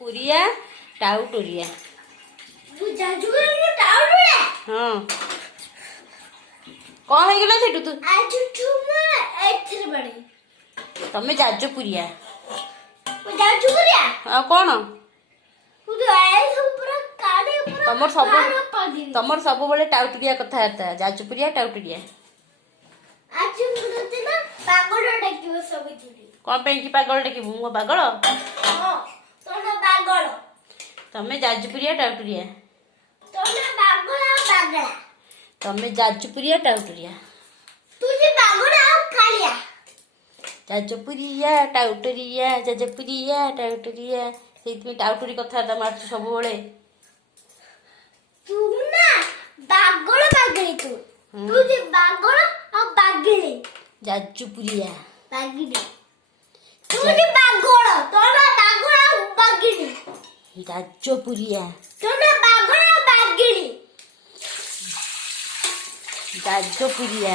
पुरिया टाउटुरिया हाँ कौन हो गला सेठू तू तमे जाजपुरिया हाँ कौन तमर सब बड़े टाउटुरिया कथबार्ता जाजपुरिया टाउटुरिया कौन पे कि पागल डाक मो पागल तमे जाजपुरिया टाउटुरिया तमे जाजपुरिया टाउटुरिया जाजपुरिया टाउटुरिया जाजपुरिया टाउटुरिया से टाउटुरी कथबार्ता मार्च सब बड़े जाजपुरिया जाजपुरिया जाजपुरिया